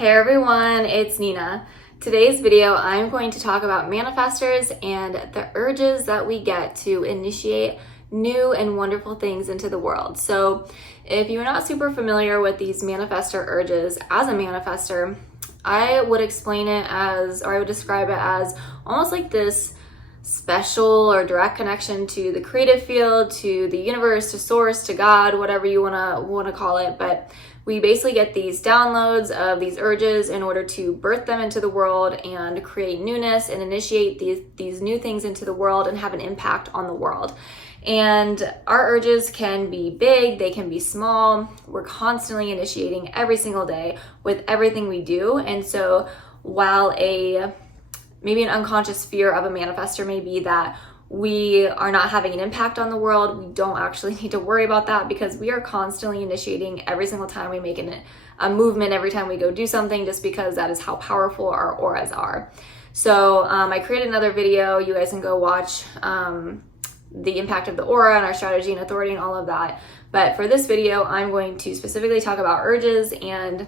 Hey everyone, it's Nina. Today's video, I'm going to talk about manifestors and the urges that we get to initiate new and wonderful things into the world. So if you're not super familiar with these manifestor urges, as a manifestor, I would explain it as, or I would describe it as almost like this special or direct connection to the creative field, to the universe, to source, to God, whatever you want to call it. But we basically get these downloads of these urges in order to birth them into the world and create newness and initiate these new things into the world and have an impact on the world. And our urges can be big, they can be small. We're constantly initiating every single day with everything we do. And so while maybe an unconscious fear of a manifestor may be that we are not having an impact on the world, we don't actually need to worry about that because we are constantly initiating every single time we make a movement, every time we go do something, just because that is how powerful our auras are. So I created another video. You guys can go watch the impact of the aura and our strategy and authority and all of that. But for this video, I'm going to specifically talk about urges and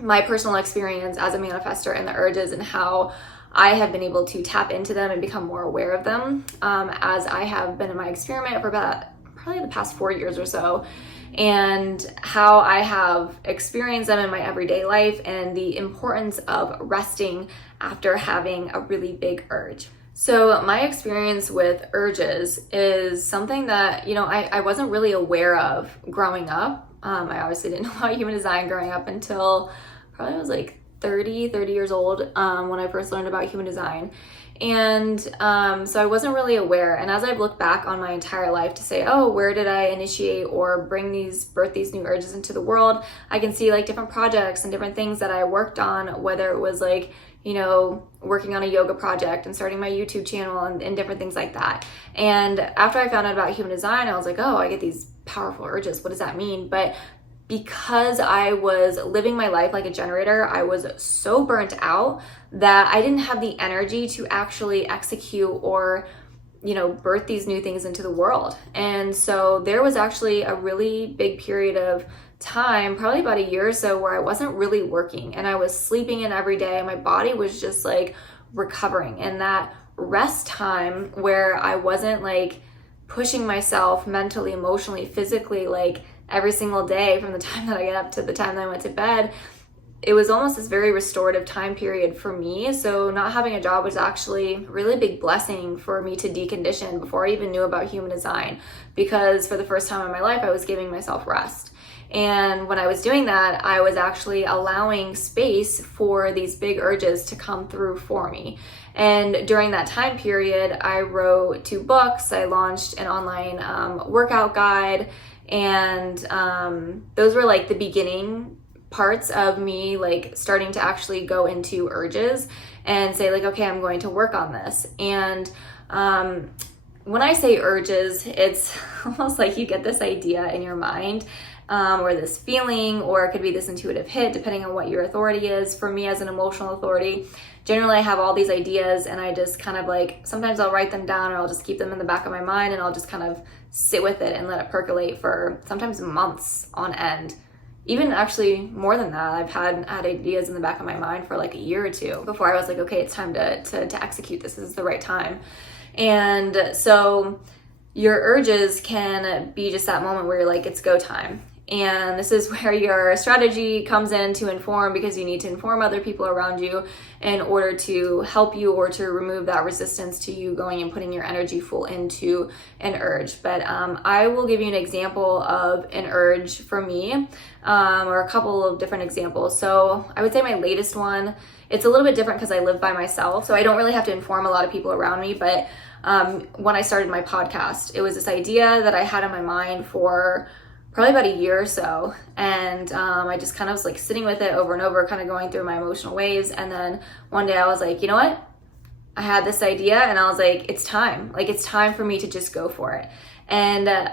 my personal experience as a manifestor and the urges and how I have been able to tap into them and become more aware of them as I have been in my experiment for about probably the past 4 years or so, and how I have experienced them in my everyday life and the importance of resting after having a really big urge. So my experience with urges is something that, I wasn't really aware of growing up. I obviously didn't know about human design growing up until probably I was like 30 years old when I first learned about human design. And so I wasn't really aware. And as I've looked back on my entire life to say, oh, where did I initiate or birth these new urges into the world? I can see like different projects and different things that I worked on, whether it was like, working on a yoga project and starting my YouTube channel and different things like that. And after I found out about human design, I was like, oh, I get these powerful urges. What does that mean? But because I was living my life like a generator, I was so burnt out that I didn't have the energy to actually execute or, birth these new things into the world. And so there was actually a really big period of time, probably about a year or so, where I wasn't really working and I was sleeping in every day. My body was just like recovering, and that rest time where I wasn't like pushing myself mentally, emotionally, physically, like every single day from the time that I get up to the time that I went to bed, it was almost this very restorative time period for me. So not having a job was actually a really big blessing for me to decondition before I even knew about human design, because for the first time in my life, I was giving myself rest. And when I was doing that, I was actually allowing space for these big urges to come through for me. And during that time period, I wrote 2 books. I launched an online workout guide. And those were like the beginning parts of me like starting to actually go into urges and say like, okay, I'm going to work on this. And when I say urges, it's almost like you get this idea in your mind or this feeling, or it could be this intuitive hit depending on what your authority is. For me, as an emotional authority, generally I have all these ideas and I just kind of like, sometimes I'll write them down or I'll just keep them in the back of my mind and I'll just kind of sit with it and let it percolate for sometimes months on end. Even actually more than that, I've had ideas in the back of my mind for like a year or two before I was like, okay, it's time to execute this. This is the right time. And so your urges can be just that moment where you're like, it's go time. And this is where your strategy comes in to inform, because you need to inform other people around you in order to help you or to remove that resistance to you going and putting your energy full into an urge. But I will give you an example of an urge for me, or a couple of different examples. So I would say my latest one, it's a little bit different because I live by myself, so I don't really have to inform a lot of people around me. But when I started my podcast, it was this idea that I had in my mind for probably about a year or so. And I just kind of was like sitting with it over and over, kind of going through my emotional waves. And then one day I was like, you know what? I had this idea and I was like, it's time. Like, it's time for me to just go for it. And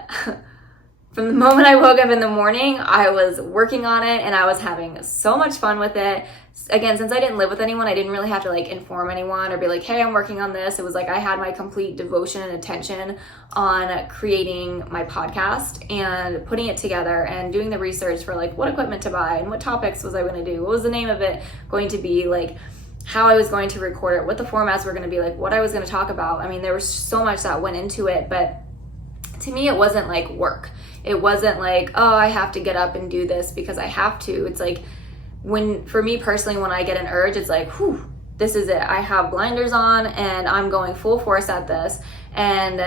from the moment I woke up in the morning, I was working on it and I was having so much fun with it. Again, since I didn't live with anyone, I didn't really have to like inform anyone or be like, hey, I'm working on this. It was like I had my complete devotion and attention on creating my podcast and putting it together and doing the research for like what equipment to buy and what topics was I going to do, what was the name of it going to be, like how I was going to record it, what the formats were going to be, like what I was going to talk about. I mean, there was so much that went into it, but to me, it wasn't like work. It wasn't like, oh, I have to get up and do this because I have to. It's like, for me personally, when I get an urge, it's like, whew, this is it. I have blinders on and I'm going full force at this. And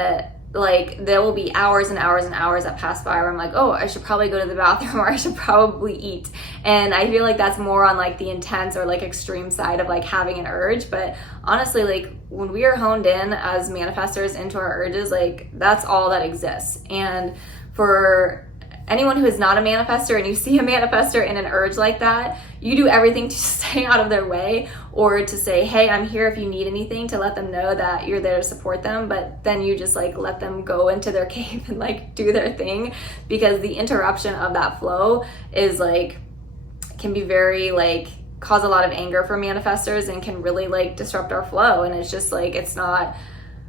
like there will be hours and hours and hours that pass by where I'm like, oh, I should probably go to the bathroom or I should probably eat. And I feel like that's more on like the intense or like extreme side of like having an urge. But honestly, like when we are honed in as manifestors into our urges, like that's all that exists. And for anyone who is not a manifestor and you see a manifestor in an urge like that, you do everything to stay out of their way or to say, hey, I'm here if you need anything, to let them know that you're there to support them. But then you just like let them go into their cave and like do their thing, because the interruption of that flow is like, can be very like cause a lot of anger for manifestors and can really like disrupt our flow. And it's just like, it's not,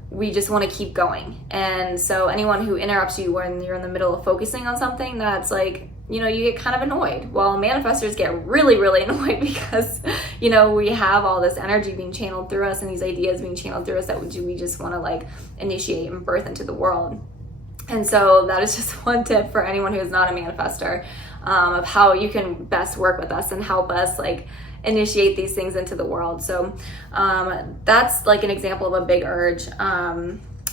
we just want to keep going. And so anyone who interrupts you when you're in the middle of focusing on something, that's like, you know, you get kind of annoyed. Well, manifestors get really, really annoyed because, you know, we have all this energy being channeled through us and these ideas being channeled through us that we just want to like initiate and birth into the world. And so that is just one tip for anyone who is not a manifestor, of how you can best work with us and help us like initiate these things into the world. So that's like an example of a big urge.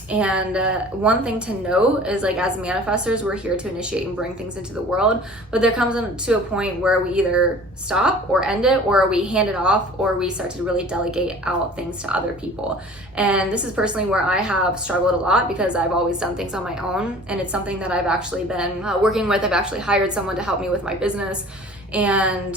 And one thing to note is like as manifestors, we're here to initiate and bring things into the world, but there comes to a point where we either stop or end it, or we hand it off, or we start to really delegate out things to other people. And this is personally where I have struggled a lot, because I've always done things on my own, and it's something that I've actually been working with. I've actually hired someone to help me with my business and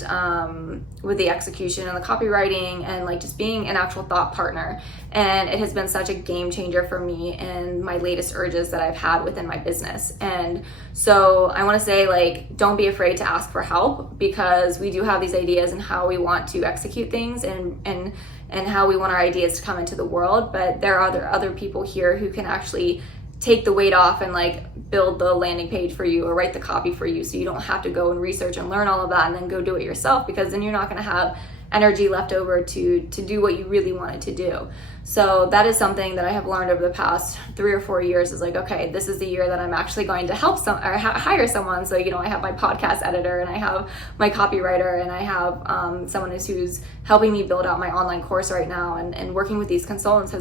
with the execution and the copywriting and like just being an actual thought partner. And it has been such a game changer for me and my latest urges that I've had within my business. And so I want to say, like, don't be afraid to ask for help, because we do have these ideas and how we want to execute things and how we want our ideas to come into the world. But there are other people here who can actually take the weight off and like build the landing page for you or write the copy for you, so you don't have to go and research and learn all of that and then go do it yourself, because then you're not going to have energy left over to do what you really wanted to do. So that is something that I have learned over the past 3 or 4 years, is like, okay, this is the year that I'm actually going to help hire someone. So, you know, I have my podcast editor and I have my copywriter and I have someone who's helping me build out my online course right now. And working with these consultants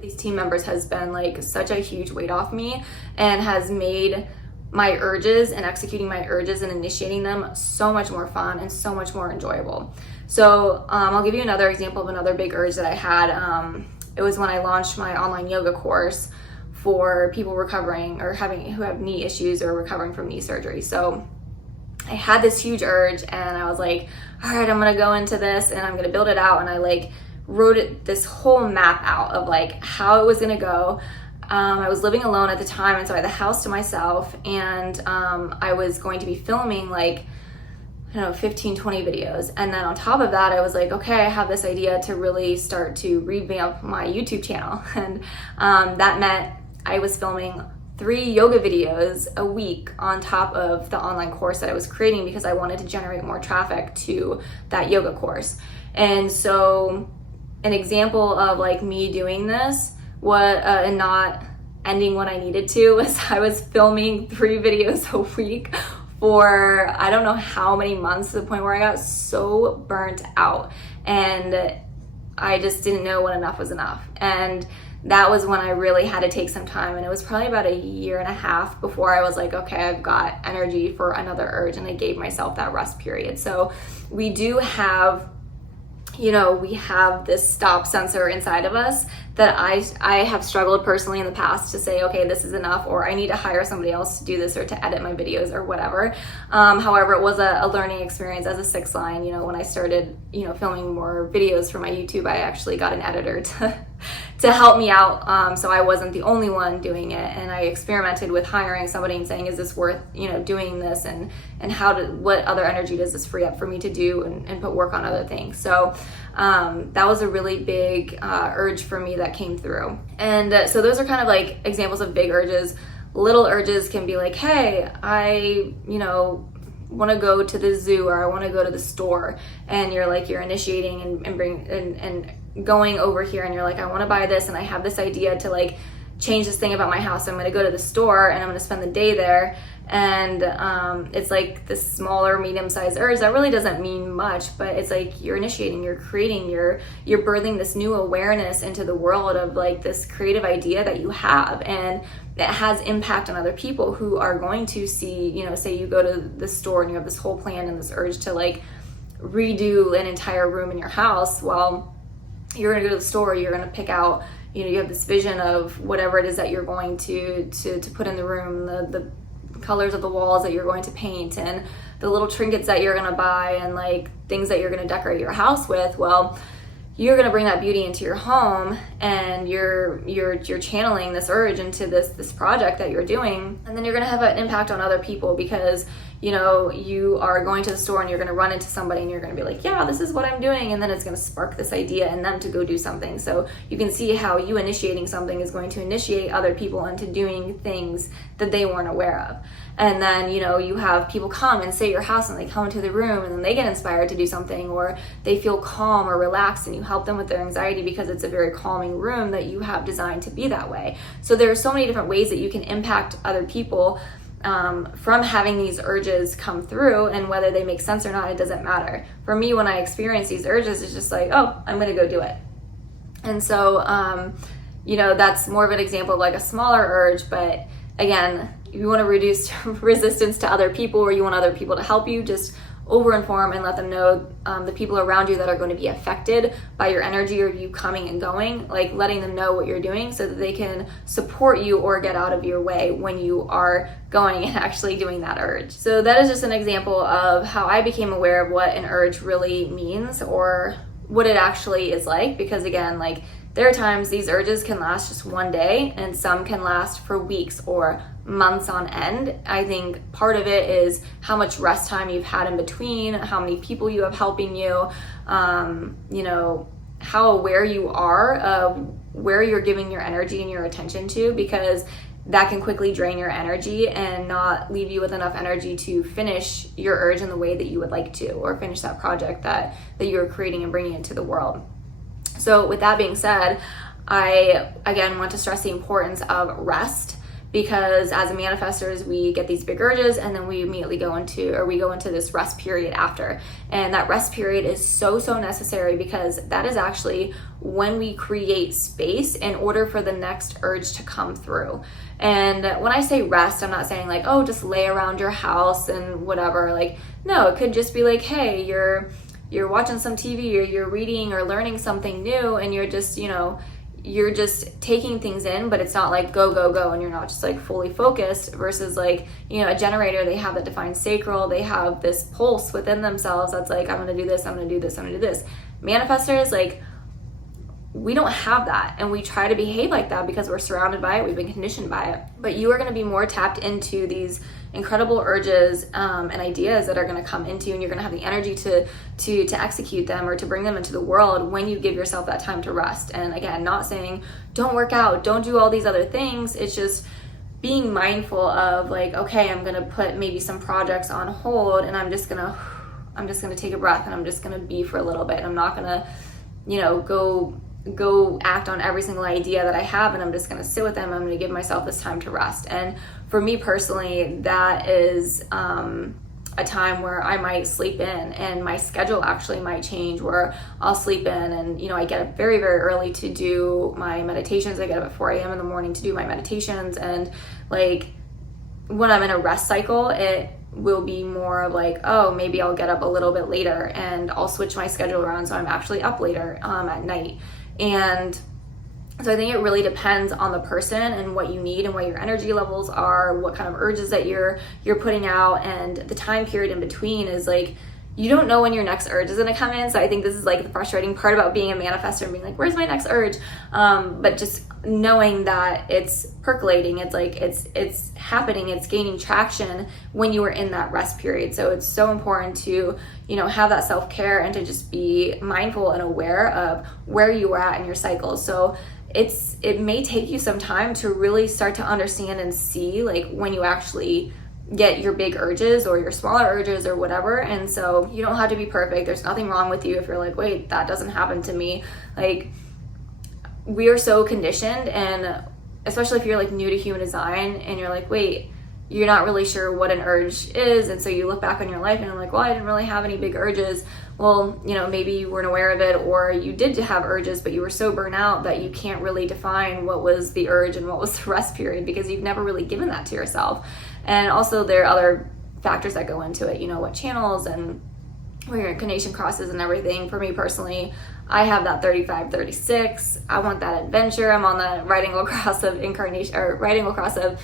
these team members has been like such a huge weight off me, and has made my urges and executing my urges and initiating them so much more fun and so much more enjoyable. So I'll give you another example of another big urge that I had. It was when I launched my online yoga course for people recovering or who have knee issues or recovering from knee surgery. So I had this huge urge and I was like, all right, I'm gonna go into this and I'm gonna build it out. And I like wrote this whole map out of like how it was gonna go. I was living alone at the time, and so I had the house to myself, and I was going to be filming like, I don't know, 15, 20 videos. And then on top of that, I was like, okay, I have this idea to really start to revamp my YouTube channel. And that meant I was filming 3 yoga videos a week on top of the online course that I was creating, because I wanted to generate more traffic to that yoga course. And so an example of like me doing this and not ending when I needed to was I was filming 3 videos a week for I don't know how many months, to the point where I got so burnt out and I just didn't know when enough was enough. And that was when I really had to take some time, and it was probably about 1.5 years before I was like, okay, I've got energy for another urge, and I gave myself that rest period. So we do have, we have this stop sensor inside of us that I have struggled personally in the past to say, okay, this is enough, or I need to hire somebody else to do this or to edit my videos or whatever. However, it was a learning experience as a 6th line. When I started, filming more videos for my YouTube, I actually got an editor to help me out, so I wasn't the only one doing it. And I experimented with hiring somebody and saying, is this worth, doing this, and what other energy does this free up for me to do and put work on other things. So that was a really big urge for me that came through. And so those are kind of like examples of big urges. Little urges can be like, hey, I want to go to the zoo, or I want to go to the store, and you're initiating and going over here, and you're like, I want to buy this, and I have this idea to like change this thing about my house. I'm going to go to the store and I'm going to spend the day there. And it's like this smaller, medium-sized urge that really doesn't mean much, but it's like you're initiating, you're creating, you're birthing this new awareness into the world of like this creative idea that you have, and it has impact on other people who are going to see, say you go to the store and you have this whole plan and this urge to like redo an entire room in your house. Well, you're going to go to the store, you're going to pick out, you have this vision of whatever it is that you're going to put in the room, the colors of the walls that you're going to paint, and the little trinkets that you're going to buy, and like things that you're going to decorate your house with. Well, you're going to bring that beauty into your home, and you're channeling this urge into this project that you're doing, and then you're going to have an impact on other people, because you are going to the store and you're going to run into somebody and you're going to be like, yeah, this is what I'm doing, and then it's going to spark this idea in them to go do something. So you can see how you initiating something is going to initiate other people into doing things that they weren't aware of. And then you have people come and stay at your house, and they come into the room and then they get inspired to do something, or they feel calm or relaxed, and you help them with their anxiety because it's a very calming room that you have designed to be that way. So there are so many different ways that you can impact other people from having these urges come through, and whether they make sense or not, it doesn't matter. For me, when I experience these urges, it's just like, oh, I'm going to go do it. And so, that's more of an example of like a smaller urge. But again, if you want to reduce resistance to other people, or you want other people to help you, just over-inform and let them know, the people around you that are going to be affected by your energy or you coming and going, like letting them know what you're doing so that they can support you or get out of your way when you are going and actually doing that urge. So that is just an example of how I became aware of what an urge really means, or what it actually is like. Because again, like there are times these urges can last just one day, and some can last for weeks or months on end. I think part of it is how much rest time you've had in between, how many people you have helping you, how aware you are of where you're giving your energy and your attention to, because that can quickly drain your energy and not leave you with enough energy to finish your urge in the way that you would like to, or finish that project that you're creating and bringing into the world. So with that being said, I again want to stress the importance of rest, because as manifestors, we get these big urges and then we immediately go into this rest period after. And that rest period is so necessary, because that is actually when we create space in order for the next urge to come through. And when I say rest, I'm not saying like, oh, just lay around your house and whatever. Like, no, it could just be like, hey, you're watching some TV, or you're reading or learning something new, and you're just, you're just taking things in, but it's not like go, and you're not just like fully focused, versus like, a generator, they have that defined sacral, they have this pulse within themselves that's like, I'm going to do this, I'm going to do this, I'm going to do this. Manifestors, like, we don't have that, and we try to behave like that because we're surrounded by it, we've been conditioned by it. But you are going to be more tapped into these incredible urges and ideas that are going to come into you, and you're going to have the energy to execute them or to bring them into the world when you give yourself that time to rest. And again, not saying don't work out, don't do all these other things. It's just being mindful of like, okay, I'm going to put maybe some projects on hold, and I'm just going to take a breath, and I'm just going to be for a little bit. I'm not going to go act on every single idea that I have, and I'm just going to sit with them. I'm going to give myself this time to rest. And for me personally, that is a time where I might sleep in, and my schedule actually might change, where I'll sleep in and I get up very early to do my meditations. I get up at 4 a.m. in the morning to do my meditations, and like when I'm in a rest cycle, it will be more of like, oh, maybe I'll get up a little bit later, and I'll switch my schedule around so I'm actually up later at night. And so I think it really depends on the person and what you need and what your energy levels are, what kind of urges that you're putting out, and the time period in between is like, you don't know when your next urge is going to come in. So I think this is like the frustrating part about being a manifestor and being like, where's my next urge? But just knowing that it's percolating, it's like it's happening, it's gaining traction when you are in that rest period. So it's so important to, you know, have that self-care and to just be mindful and aware of where you are at in your cycle. So it may take you some time to really start to understand and see like when you actually get your big urges or your smaller urges or whatever. And so you don't have to be perfect. There's nothing wrong with you if you're like, wait, that doesn't happen to me. Like, we are so conditioned, and especially if you're like new to human design and you're like, wait, you're not really sure what an urge is, and so you look back on your life and you're like, well, I didn't really have any big urges. Well, you know, maybe you weren't aware of it, or you did have urges, but you were so burnt out that you can't really define what was the urge and what was the rest period because you've never really given that to yourself. And also there are other factors that go into it, you know, what channels and where your incarnation crosses and everything. For me personally, I have that 35-36. I want that adventure. I'm on the right angle cross of incarnation, or right angle cross of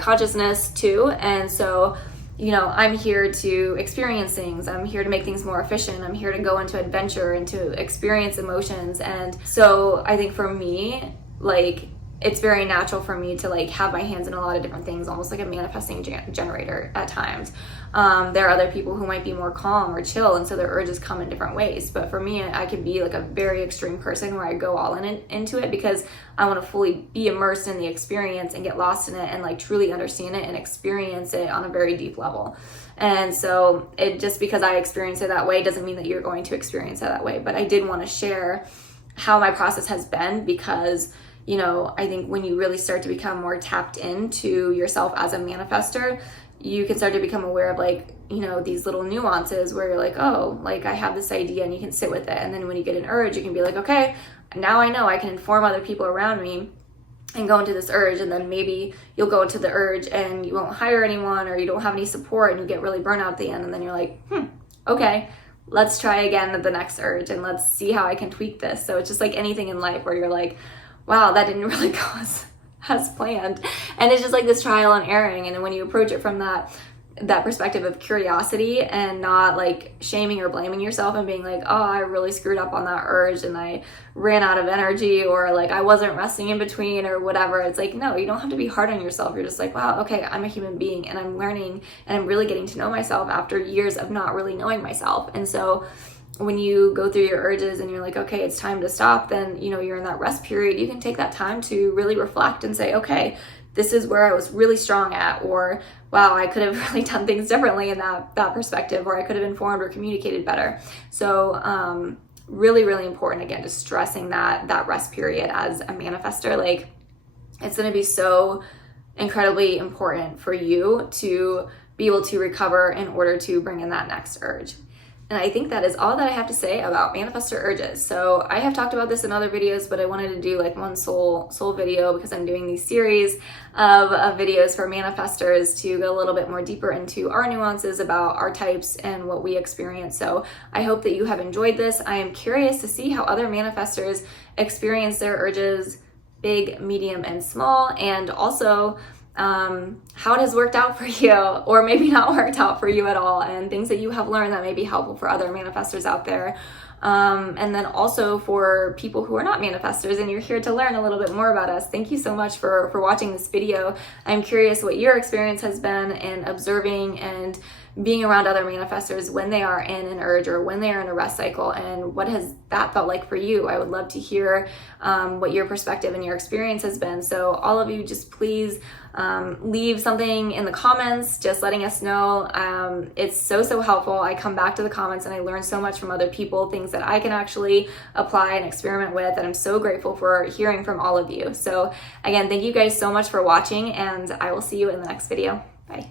consciousness too. And so, you know, I'm here to experience things. I'm here to make things more efficient. I'm here to go into adventure and to experience emotions. And so I think for me, like, it's very natural for me to like have my hands in a lot of different things, almost like a manifesting generator at times. There are other people who might be more calm or chill, and so their urges come in different ways. But for me, I can be like a very extreme person where I go all into it because I want to fully be immersed in the experience and get lost in it and like truly understand it and experience it on a very deep level. And so it just because I experience it that way doesn't mean that you're going to experience it that way. But I did want to share how my process has been because, you know, I think when you really start to become more tapped into yourself as a manifestor, you can start to become aware of like, you know, these little nuances where you're like, oh, like I have this idea, and you can sit with it. And then when you get an urge, you can be like, okay, now I know I can inform other people around me and go into this urge. And then maybe you'll go into the urge and you won't hire anyone, or you don't have any support and you get really burnt out at the end. And then you're like, okay, let's try again at the next urge and let's see how I can tweak this. So it's just like anything in life where you're like, wow, that didn't really go as planned. And it's just like this trial and erroring. And when you approach it from that perspective of curiosity and not like shaming or blaming yourself and being like, oh, I really screwed up on that urge and I ran out of energy, or like I wasn't resting in between or whatever. It's like, no, you don't have to be hard on yourself. You're just like, wow, okay, I'm a human being and I'm learning and I'm really getting to know myself after years of not really knowing myself. And so when you go through your urges and you're like, okay, it's time to stop, then, you know, you're in that rest period. You can take that time to really reflect and say, okay, this is where I was really strong at, or wow, I could have really done things differently in that perspective, or I could have informed or communicated better. So really, really important, again, just stressing that rest period as a manifestor. Like, it's going to be so incredibly important for you to be able to recover in order to bring in that next urge. And I think that is all that I have to say about manifestor urges. So I have talked about this in other videos, but I wanted to do like one soul video because I'm doing these series of videos for manifestors to go a little bit more deeper into our nuances about our types and what we experience. So I hope that you have enjoyed this. I am curious to see how other manifestors experience their urges, big, medium, and small, and also how it has worked out for you, or maybe not worked out for you at all, and things that you have learned that may be helpful for other manifestors out there. And then also for people who are not manifestors and you're here to learn a little bit more about us, thank you so much for watching this video. I'm curious what your experience has been in observing and being around other manifestors when they are in an urge or when they are in a rest cycle, and what has that felt like for you. I would love to hear what your perspective and your experience has been. So all of you, just please leave something in the comments, just letting us know. It's so helpful. I come back to the comments and I learn so much from other people, things that I can actually apply and experiment with, and I'm so grateful for hearing from all of you. So again, thank you guys so much for watching, and I will see you in the next video. Bye.